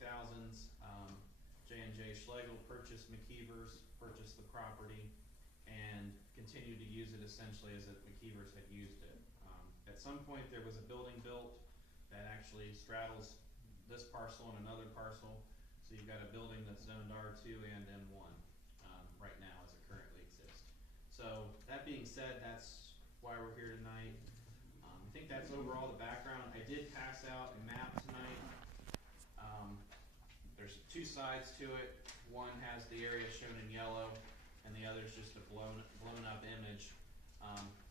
2000s, J&J Schlegel purchased McKeever's, purchased the property, and continued to use it essentially as if McKeever's had used it. At some point there was a building built that actually straddles this parcel and another parcel, so you've got a building that's zoned R2 and M1 right now as it currently exists. So that being said, that's why we're here tonight. I think that's overall the background. I did pass out a map tonight. There's two sides to it. One has the area shown in yellow, and the other is just a blown up image.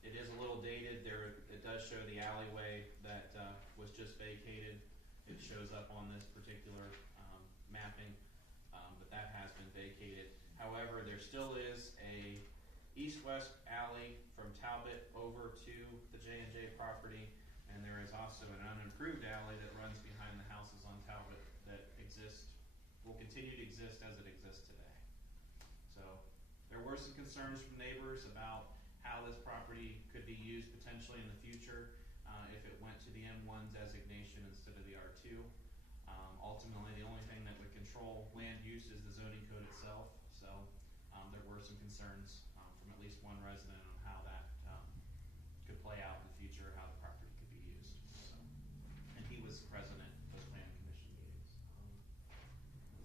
It is a little dated. It does show the alleyway that was just vacated. It shows up on this particular mapping, but that has been vacated. However, there still is a east-west alley from Talbot over to the J&J property, and there is also an unimproved alley that runs behind the houses on Talbot that will continue to exist as it exists today. So there were some concerns from neighbors about how this property could be used potentially in the future if it went to the M1 designation instead of the R2. Ultimately, the only thing that would control land use is the zoning code itself. So there were some concerns from at least one resident on how that could play out in the future, how the property could be used. So, and he was present at those planning commission meetings.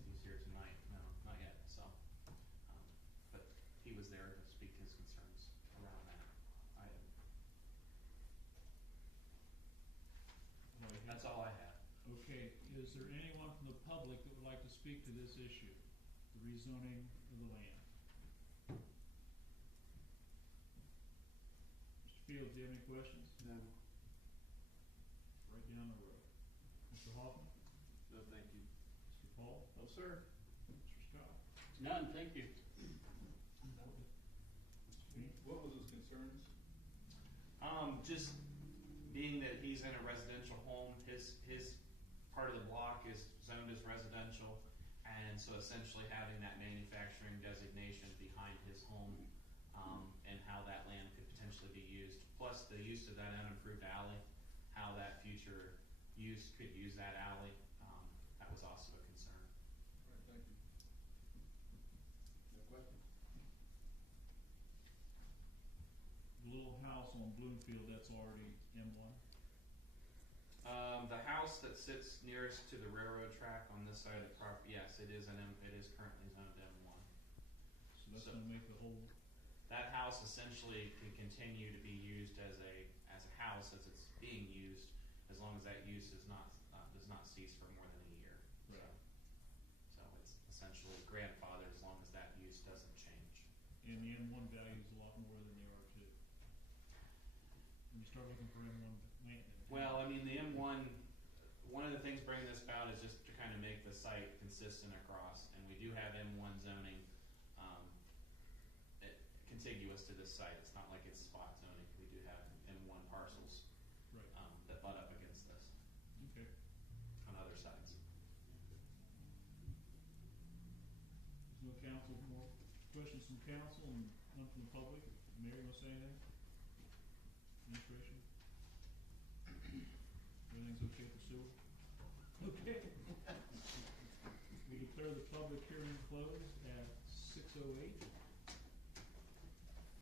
He's here tonight. No, not yet. So, but he was there to speak his concerns around that item. That's all I have. Okay, is there anyone from the public that would like to speak to this issue, the rezoning of the land? Mr. Fields, do you have any questions? No. Right down the road. Mr. Hoffman? No, thank you. Mr. Paul? No, sir. Mr. Scott? None, thank you. What was his concerns? Just being that he's in a residential home, his part of the block is zoned as residential, and so essentially having that manufacturing designation behind his home, and how that land could potentially be used, plus the use of that unimproved alley, how that future use could use that alley, that was also a concern. All right, thank you. No question? The little house on Bloomfield, that's already M1? The house that sits nearest to the railroad track on this side of the property, yes, it is currently zoned M1. So that's going to make the whole... That house essentially can continue to be used as a house as it's being used, as long as that use does not cease for more than a year. Right. So it's essentially grandfathered as long as that use doesn't change. And the M1 value is a lot more than the R2. When you start looking for M1 land. Well, I mean, the M1, one of the things bringing this about is just to kind of make the site consistent across, and we do have M1 zoning contiguous to this site. It's not like it's spot zoning. We do have M1 parcels right. That butt up against this. Okay. On other sides. There's no council, more questions from council and none from the public. Mary, want to say anything? Administration? Everything's okay for sewer? Okay. We declare the public hearing closed at 6:08.